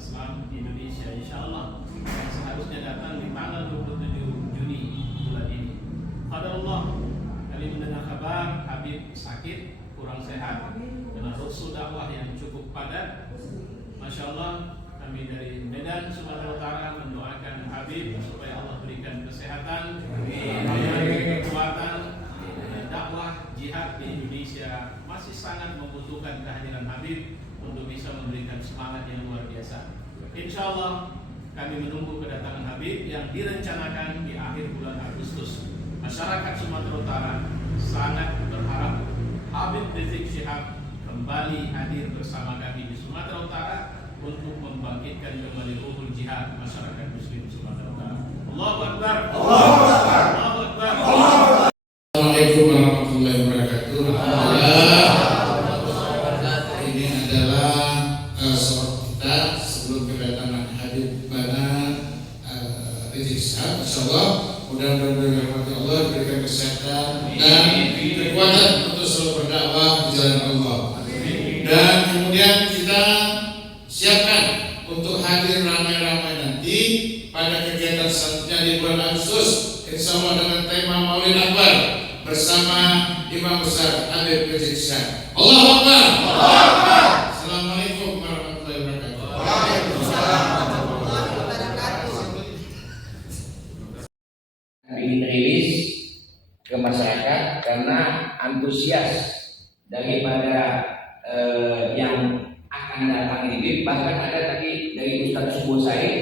Islam di Indonesia, insya Allah yang seharusnya datang di tanggal 27 Juni bulan ini. Qadarullah, kami mendengar kabar Habib sakit, kurang sehat, dengan rusuh dakwah yang cukup padat. Masya Allah, kami dari Medan, Sumatera Utara mendoakan Habib supaya Allah berikan kesehatan, kekuatan. Dakwah jihad di Indonesia masih sangat membutuhkan kehadiran Habib untuk bisa memberikan semangat yang luar biasa. Insya Allah kami menunggu kedatangan Habib yang direncanakan di akhir bulan Agustus. Masyarakat Sumatera Utara sangat berharap Habib Rizik Syihab kembali hadir bersama kami di Sumatera Utara untuk membangkitkan kembali ruhul jihad masyarakat Muslim Sumatera Utara. Allahu Akbar. Allahu Akbar. Allahu Akbar. Assalamualaikum warahmatullahi wabarakatuh. Ini adalah sholat kita sebelum kedatangan Habib Bana Rizik Syihab. Insyaallah mudah-mudahan dirahmati Allah, diberikan kesehatan dan kekuatan untuk selalu berdakwah di jalan Allah. Dan kemudian kita siapkan untuk hadir ramai-ramai nanti pada kegiatan selanjutnya di bulan Agustus, insyaallah dengan tema Maulid Akbar bersama Imam Besar Habib Rizik Syihab. Allahu Akbar. Allahu Akbar. Assalamualaikum warahmatullahi wabarakatuh. Waalaikumsalam warahmatullahi wabarakatuh. Ini rilis ke masyarakat karena antusias daripada yang akan datang ini. Bahkan ada tadi dari Ustaz Subuh Said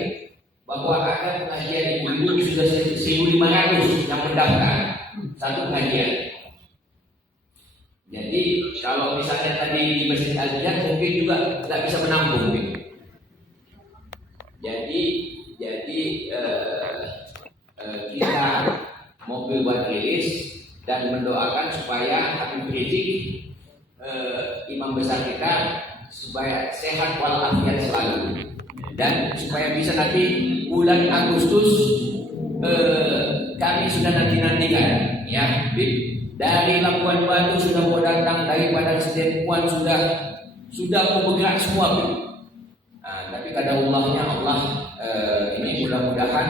bahwa ada pengajian ibu sudah 1.500 yang mendaftar satu pengajian. Jadi kalau misalnya tadi di Masjid Al-Jihad mungkin juga tidak bisa menampung gitu. Jadi kita mobil buat rilis dan mendoakan supaya Habib Rizik imam besar kita supaya sehat walafiat selalu dan supaya bisa nanti bulan Agustus kami sudah nantikan ya dari Labuan Batu sudah mau datang, dari Padang Sidempuan sudah mau bergerak semua tapi kadaullahnya Allah ini mudah-mudahan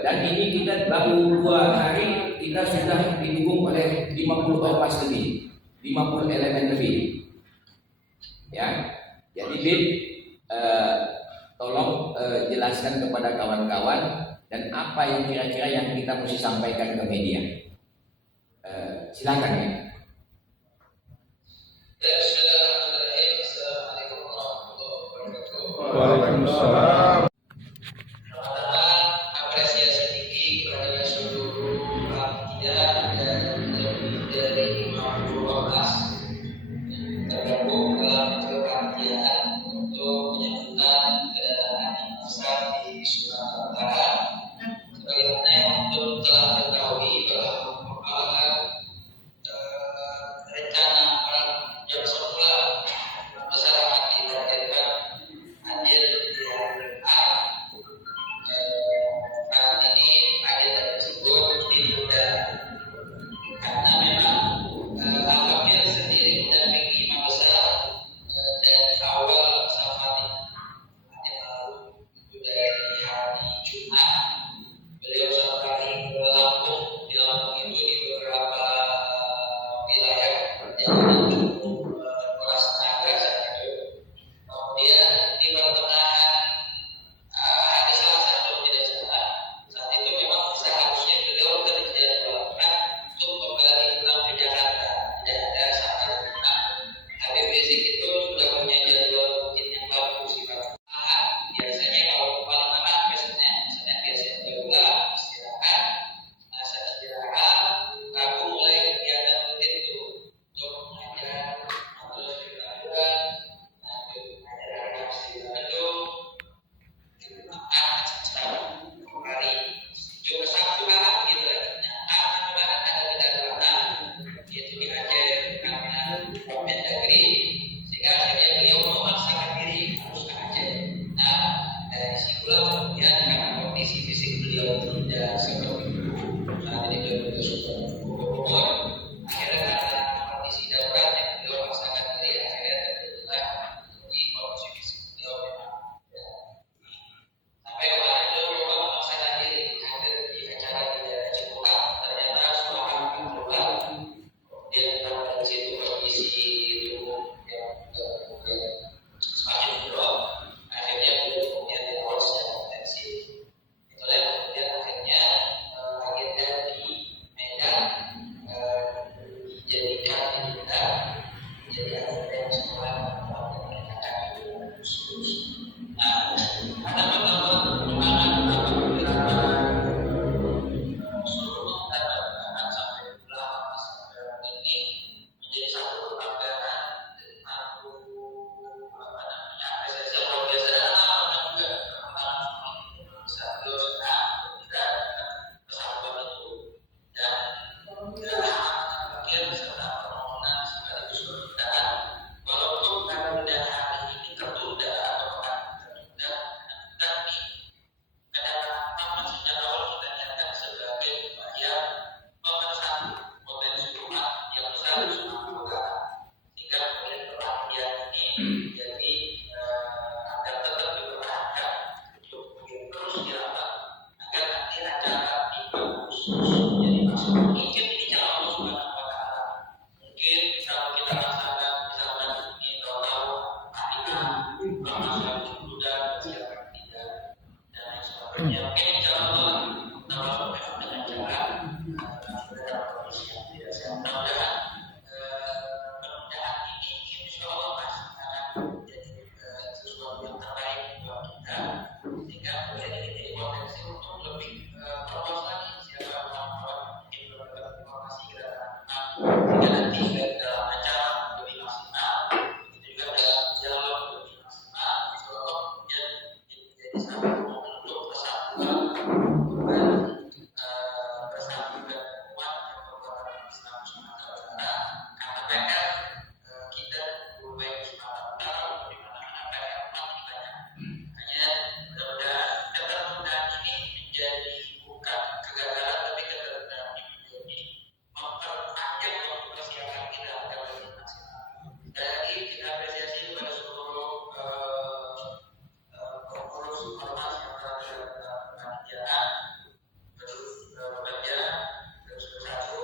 dan ini kita baru 2 hari kita sudah didukung oleh 50 ormas lebih, 50 elemen lebih ya. Jadi Bib tolong jelaskan kepada kawan-kawan dan apa yang kira-kira yang kita mesti sampaikan ke media. Silakan ya. Assalamualaikum warahmatullahi wabarakatuh. Waalaikumsalam. Apresiasi tinggi kepada seluruh panitia dan lebih dari 50 ormas tergabung dalam kepanitiaan untuk menyambutkan kedatangan Imam Besar di Sumatera Utara. Sebagaimana yang antum telah ketahui bahwa rencana jam semula Imam Besar akan ditargetkan hadir di hari Jumat mungkin ini jalan Allah Subhanahu wa Ta'ala. Mungkin kalau kita rasakan misalkan ingin tahu akidah, Ramadan, sudah siapa tidak dan lain sebagainya. Mungkin ini jalan Allah. Kalau memang dengan cara beberapa kondisi yang tidak sehat. Mudah-mudahan ini insya Allah masih akan menjadi sesuatu yang terbaik buat kita, sehingga boleh jadi potensi untuk lebih perluas lagi siapa kawan-kawan mungkin beberapa informasi kita sehingga nanti dalam acara lebih maksimal, begitu juga dalam dialog lebih maksimal, insya Allah kemudian jadi satu momen untuk persatuan dan bersatu dan kuat yang kekuatan Islam Sumatera Utara. Karena PR kita guru baik Sumatera Utara untuk di mana-mana PR makin banyak. Hanya mudah-mudahan ketertundaan ini menjadi bukan kegagalan, tapi ketertundaan ini menjadi memperpanjang waktu persiapan kita agar lebih maksimal. Jadi kita apresiasi kepada seluruh pengurus ormas yang telah dalam kepanitiaan terus bekerja terus bersatu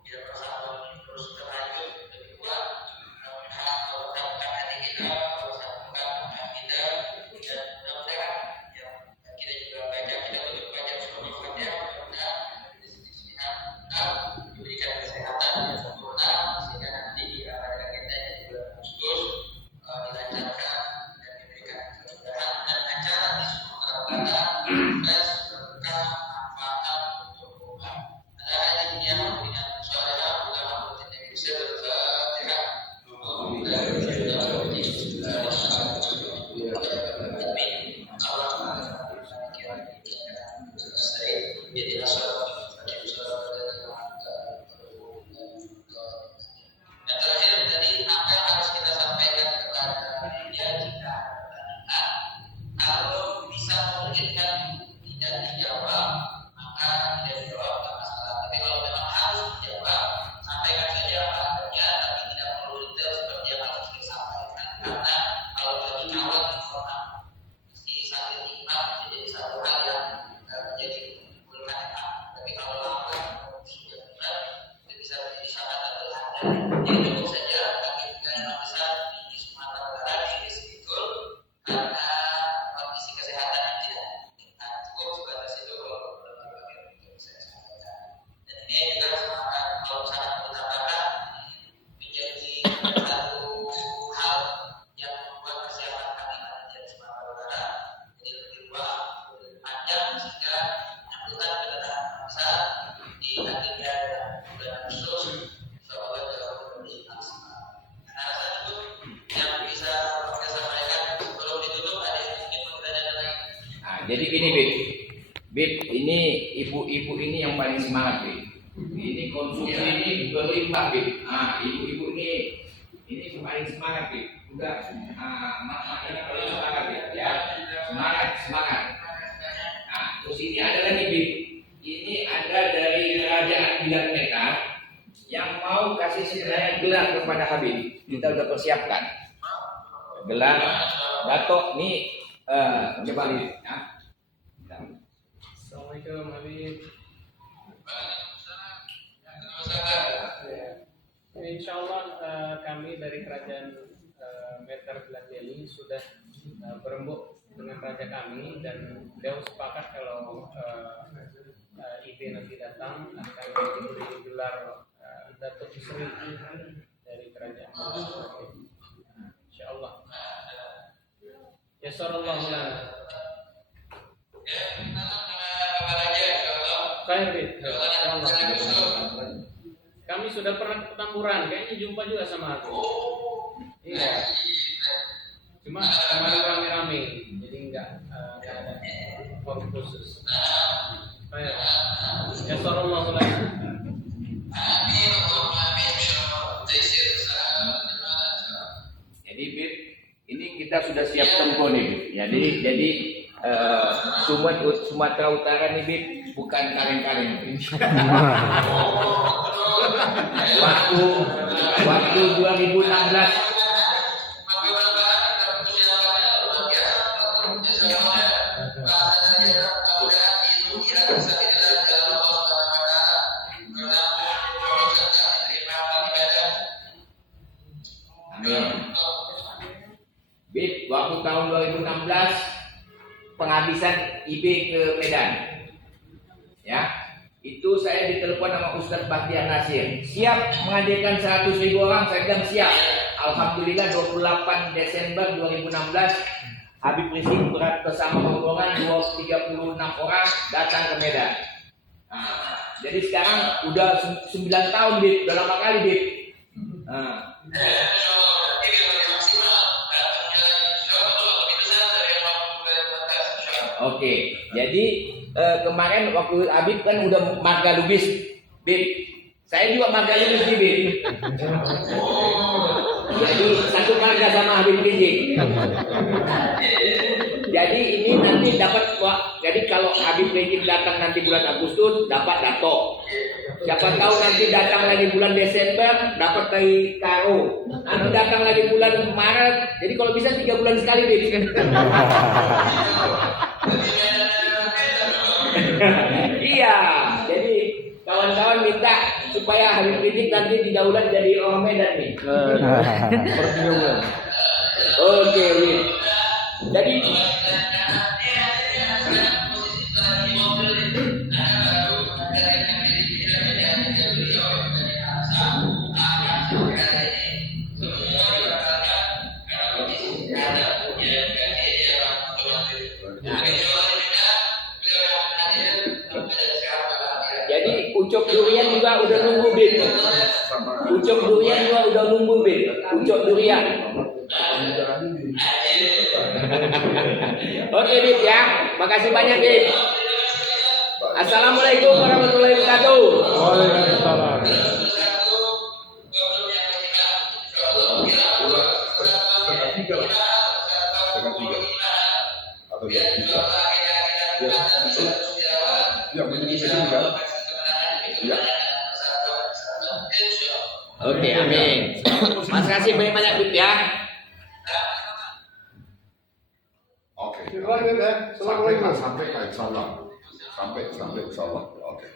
biar persatuan ini terus berlanjut lebih kuat. Mudah-mudahan Allah satukan hati kita, Allah satukan hati kita, dan mudah-mudahan yang kita juga baca, kita betul baca surah Al-Fatihah, mudah-mudahan dari sisi Allah diberikan kesehatan yang sempurna sehingga nanti di akhir kita yang juga Agustus dilancarkan dan diberikan kemudahan dan acara di Sumatera Utara sukses, berkah, manfaat untuk umat. Ada hadis yang dengan suara ulama bertindak bisa berfatihah. Yang terakhir tadi apa yang harus kita sampaikan kepada media jika kalau bisa memungkinkan tidak dijawab maka tidak dijawab tidak masalah. Tapi kalau memang harus dijawab sampaikan saja apa adanya, tapi tidak perlu detail seperti yang harus disampaikan. Karena kalau bagi kawan informal mesti saling iman menjadi satu hal yang menjadi menimbulkan enak. Tapi kalau lambat sudah benar itu bisa menjadi sangat terbelah. Jadi cukup saja bagi tiga imam besar di Sumatera Utara di Spitul karena kondisi kesehatan yang tidak cukup sebatas itu kalau bisa disampaikan. Dan ini juga kalau sangat mengutamakan menjadi satu hal yang membuat persiapan kami nanti di Sumatera Utara jadi lebih luas, lebih panjang sehingga menyambutkan kedatangan bangsa di akhirnya bulan Agustus insya Allah jauh lebih maksimal. Nah, rasa cukup yang bisa saya sampaikan sebelum ditutup. Ada yang mungkin mau bertanya lagi? Nah, jadi gini Bib, ini ibu-ibu ini yang paling semangat Bib. Ini konsumsi ini berlimpah Bib. Ibu-ibu ini paling semangat Bib. Udah, mak ini paling semangat Bib. Ya, semangat. Nah, terus ini ada lagi Bib. Ini ada dari kerajaan Bilang Mekah yang mau kasih sebenarnya gelar kepada Habib. Kita udah persiapkan gelar Dato nih coba Habib. Ya. Assalamualaikum Habib. Insya Allah kami dari kerajaan Meter Belandeli sudah berembuk dengan raja kami dan beliau sepakat kalau IB nanti datang akan diberi gelar Datuk Sri dari kerajaan. Insya Allah. Yassarallahu lana. Khair Bid. Kami sudah pernah ke Petamburan, kayaknya jumpa juga sama aku. Iya. Cuma kemarin rame-rame, jadi enggak ada forum khusus. Khair. Yassarallahu lana. Jadi Bib, ini kita sudah siap tempo nih Bib. Jadi Sumatera Utara nih Bib, bukan kaleng-kaleng. Waktu 2016 Mudah-mudahan itu kira-kira penghabisan IB ke Medan. Ya, itu saya ditelepon sama Ustadz Bahtiar Nasir. Siap menghadirkan 100.000 orang, saya bilang siap. Alhamdulillah 28 Desember 2016 Habib Rizik bersama rombongan 36 orang datang ke Medan. Nah, jadi sekarang udah 9 tahun, Bib. Udah lama kali, Bib. Nah. Oke, jadi kemarin waktu Habib kan udah marga lubis, Bib. Saya juga marga lubis nih, Bib. Jadi satu marga sama Habib Rizik. Jadi ini nanti dapat, jadi kalau Habib Rizik datang nanti bulan Agustus dapat dato. Siapa tahu nanti datang lagi bulan Desember dapat dari karo. Nanti datang lagi bulan Maret. Jadi kalau bisa 3 bulan sekali, Bib. Iya, jadi kawan-kawan minta supaya Habib Rizik nanti didaulat jadi orang Medan nih. Oke, Win. Jadi Ucok durian juga udah nunggu, Bin. Ucok durian juga udah nunggu, Bin. Ucok durian. Oke, Bin ya. Makasih banyak, Bin. Assalamualaikum warahmatullahi wabarakatuh. Waalaikumsalam. Oke, amin. Mas kasih banyak Bib ya. Oke. Assalamualaikum. Sampai insya Allah. Sampai insya Allah. Oke.